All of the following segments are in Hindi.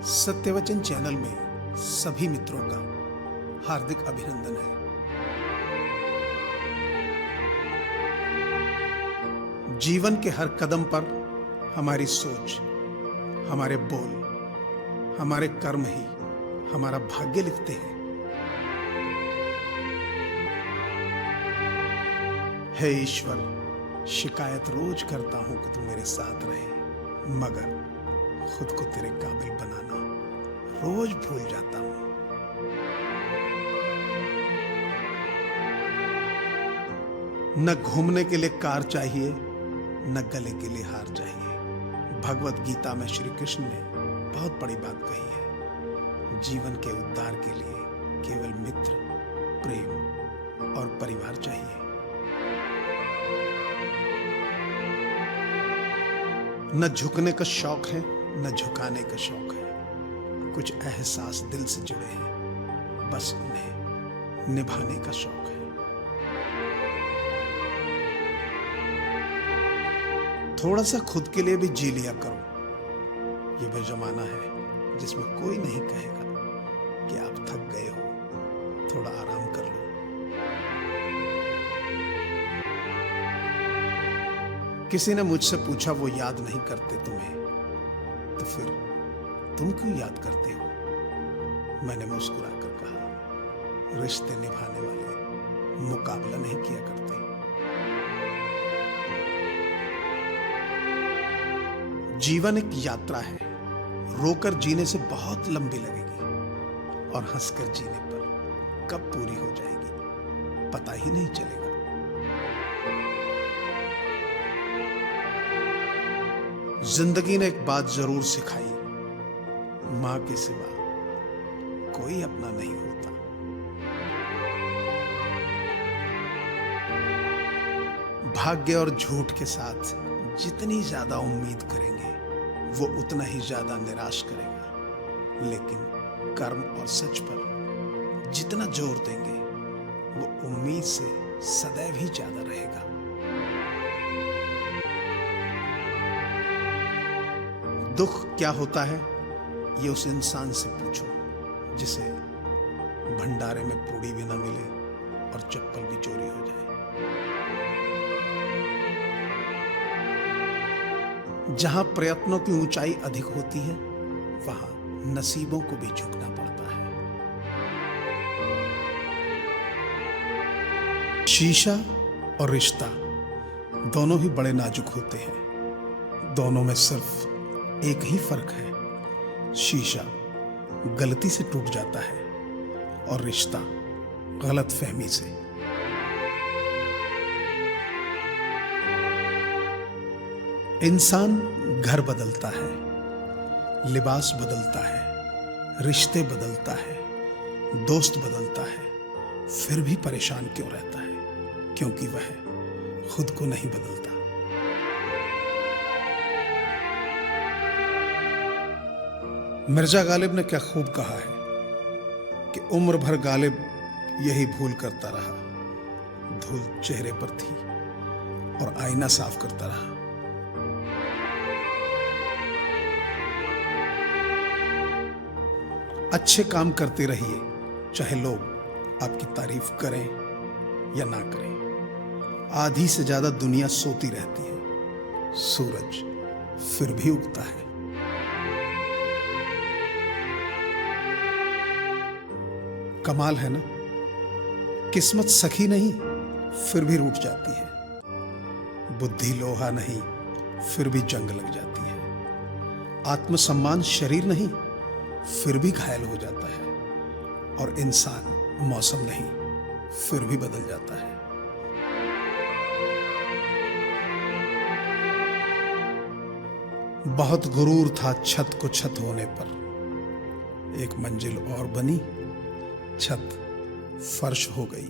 सत्यवचन चैनल में सभी मित्रों का हार्दिक अभिनंदन है। जीवन के हर कदम पर हमारी सोच, हमारे बोल, हमारे कर्म ही हमारा भाग्य लिखते हैं। हे ईश्वर, शिकायत रोज करता हूं कि तू मेरे साथ रहे, मगर खुद को तेरे काबिल बनाना रोज भूल जाता हूं। न घूमने के लिए कार चाहिए, न गले के लिए हार चाहिए। भगवत गीता में श्री कृष्ण ने बहुत बड़ी बात कही है। जीवन के उद्धार के लिए केवल मित्र, प्रेम और परिवार चाहिए। न झुकने का शौक है, न झुकाने का शौक है। कुछ एहसास दिल से जुड़े हैं, बस उन्हें निभाने का शौक है। थोड़ा सा खुद के लिए भी जी लिया करो। ये वो जमाना है जिसमें कोई नहीं कहेगा कि आप थक गए हो, थोड़ा आराम कर लो। किसी ने मुझसे पूछा वो याद नहीं करते तुम्हें, तो फिर तुम क्यों याद करते हो? मैंने मुस्कुराकर कहा, रिश्ते निभाने वाले मुकाबला नहीं किया करते। जीवन एक यात्रा है, रोकर जीने से बहुत लंबी लगेगी और हंसकर जीने पर कब पूरी हो जाएगी पता ही नहीं चलेगा। जिंदगी ने एक बात जरूर सिखाई, मां के सिवा कोई अपना नहीं होता। भाग्य और झूठ के साथ जितनी ज्यादा उम्मीद करेंगे वो उतना ही ज्यादा निराश करेगा, लेकिन कर्म और सच पर जितना जोर देंगे वो उम्मीद से सदैव ही ज्यादा रहेगा। दुख क्या होता है ये उस इंसान से पूछो जिसे भंडारे में पूड़ी भी ना मिले और चप्पल भी चोरी हो जाए। जहां प्रयत्नों की ऊंचाई अधिक होती है, वहां नसीबों को भी झुकना पड़ता है। शीशा और रिश्ता दोनों ही बड़े नाजुक होते हैं। दोनों में सिर्फ एक ही फर्क है, शीशा गलती से टूट जाता है और रिश्ता गलतफहमी से। इंसान घर बदलता है, लिबास बदलता है, रिश्ते बदलता है, दोस्त बदलता है, फिर भी परेशान क्यों रहता है? क्योंकि वह खुद को नहीं बदलता। मिर्जा गालिब ने क्या खूब कहा है कि उम्र भर गालिब यही भूल करता रहा, धूल चेहरे पर थी और आईना साफ करता रहा। अच्छे काम करते रहिए, चाहे लोग आपकी तारीफ करें या ना करें। आधी से ज्यादा दुनिया सोती रहती है, सूरज फिर भी उगता है। कमाल है ना, किस्मत सखी नहीं फिर भी रूठ जाती है, बुद्धि लोहा नहीं फिर भी जंग लग जाती है, आत्मसम्मान शरीर नहीं फिर भी घायल हो जाता है, और इंसान मौसम नहीं फिर भी बदल जाता है। बहुत गुरूर था छत को छत होने पर, एक मंजिल और बनी, छत फर्श हो गई।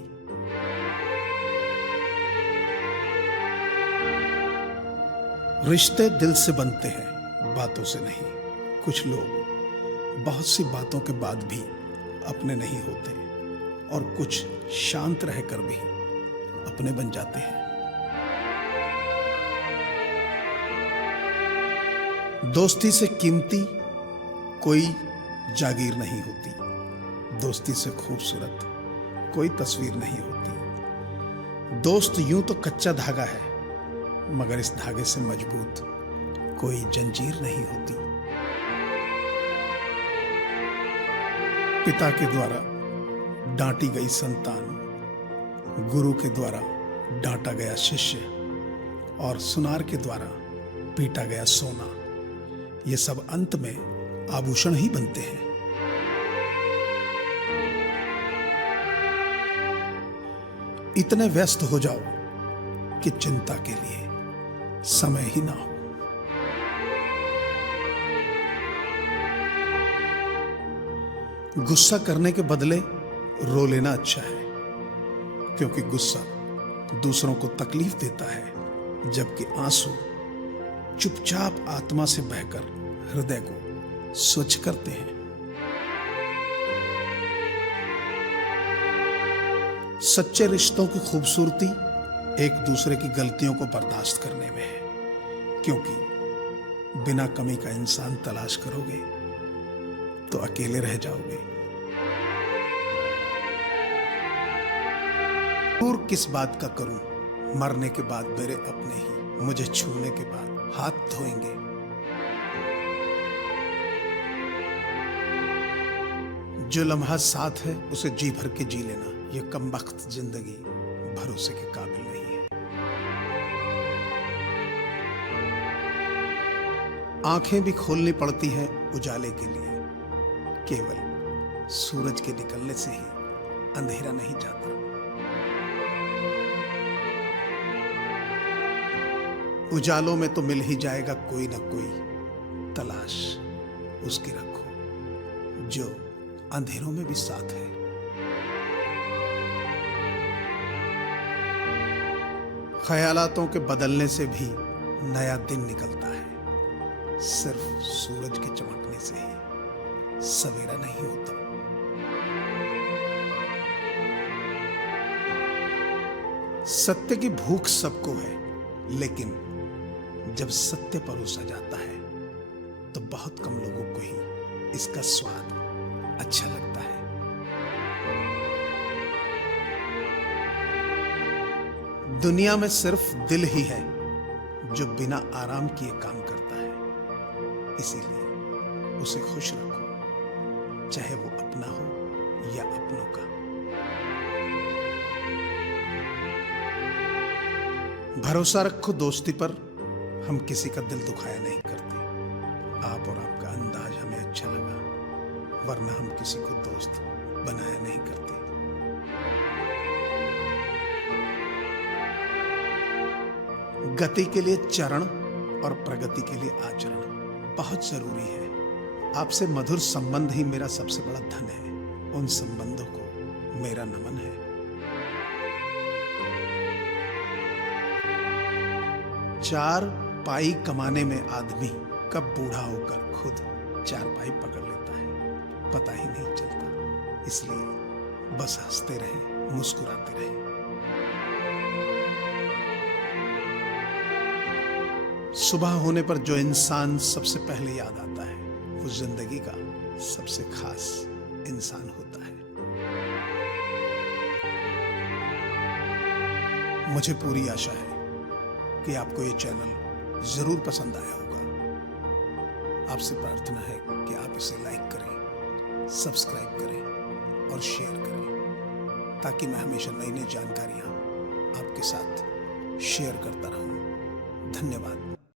रिश्ते दिल से बनते हैं, बातों से नहीं। कुछ लोग बहुत सी बातों के बाद भी अपने नहीं होते और कुछ शांत रहकर भी अपने बन जाते हैं। दोस्ती से कीमती कोई जागीर नहीं होती, दोस्ती से खूबसूरत कोई तस्वीर नहीं होती। दोस्त यूं तो कच्चा धागा है, मगर इस धागे से मजबूत कोई जंजीर नहीं होती। पिता के द्वारा डांटी गई संतान, गुरु के द्वारा डांटा गया शिष्य, और सुनार के द्वारा पीटा गया सोना, ये सब अंत में आभूषण ही बनते हैं। इतने व्यस्त हो जाओ कि चिंता के लिए समय ही ना हो। गुस्सा करने के बदले रो लेना अच्छा है, क्योंकि गुस्सा दूसरों को तकलीफ देता है, जबकि आंसू चुपचाप आत्मा से बहकर हृदय को स्वच्छ करते हैं। सच्चे रिश्तों की खूबसूरती एक दूसरे की गलतियों को बर्दाश्त करने में है, क्योंकि बिना कमी का इंसान तलाश करोगे तो अकेले रह जाओगे। और किस बात का करूं, मरने के बाद मेरे अपने ही मुझे छूने के बाद हाथ धोएंगे। जो लम्हा साथ है उसे जी भर के जी लेना, यह कमबख्त जिंदगी भरोसे के काबिल नहीं है। आंखें भी खोलनी पड़ती हैं उजाले के लिए, केवल सूरज के निकलने से ही अंधेरा नहीं जाता। उजालों में तो मिल ही जाएगा कोई ना कोई, तलाश उसकी रखो जो अंधेरों में भी साथ है। ख्यालातों के बदलने से भी नया दिन निकलता है, सिर्फ सूरज के चमकने से ही सवेरा नहीं होता। सत्य की भूख सबको है, लेकिन जब सत्य परोसा जाता है तो बहुत कम लोगों को ही इसका स्वाद अच्छा लगता है। दुनिया में सिर्फ दिल ही है जो बिना आराम किए काम करता है, इसीलिए उसे खुश रखो, चाहे वो अपना हो या अपनों का। भरोसा रखो दोस्ती पर, हम किसी का दिल दुखाया नहीं करते। आप और आपका अंदाज हमें अच्छा लगा, वरना हम किसी को दोस्त बनाया नहीं करते। गति के लिए चरण और प्रगति के लिए आचरण बहुत जरूरी है। आपसे मधुर संबंध ही मेरा सबसे बड़ा धन है, उन संबंधों को मेरा नमन है। चार पाई कमाने में आदमी कब बूढ़ा होकर खुद चार पाई पकड़ लेता है, पता ही नहीं चलता। इसलिए बस हंसते रहें, मुस्कुराते रहें। सुबह होने पर जो इंसान सबसे पहले याद आता है, वो जिंदगी का सबसे खास इंसान होता है। मुझे पूरी आशा है कि आपको ये चैनल जरूर पसंद आया होगा। आपसे प्रार्थना है कि आप इसे लाइक करें, सब्सक्राइब करें और शेयर करें, ताकि मैं हमेशा नई नई जानकारियां आपके साथ शेयर करता रहूं। धन्यवाद।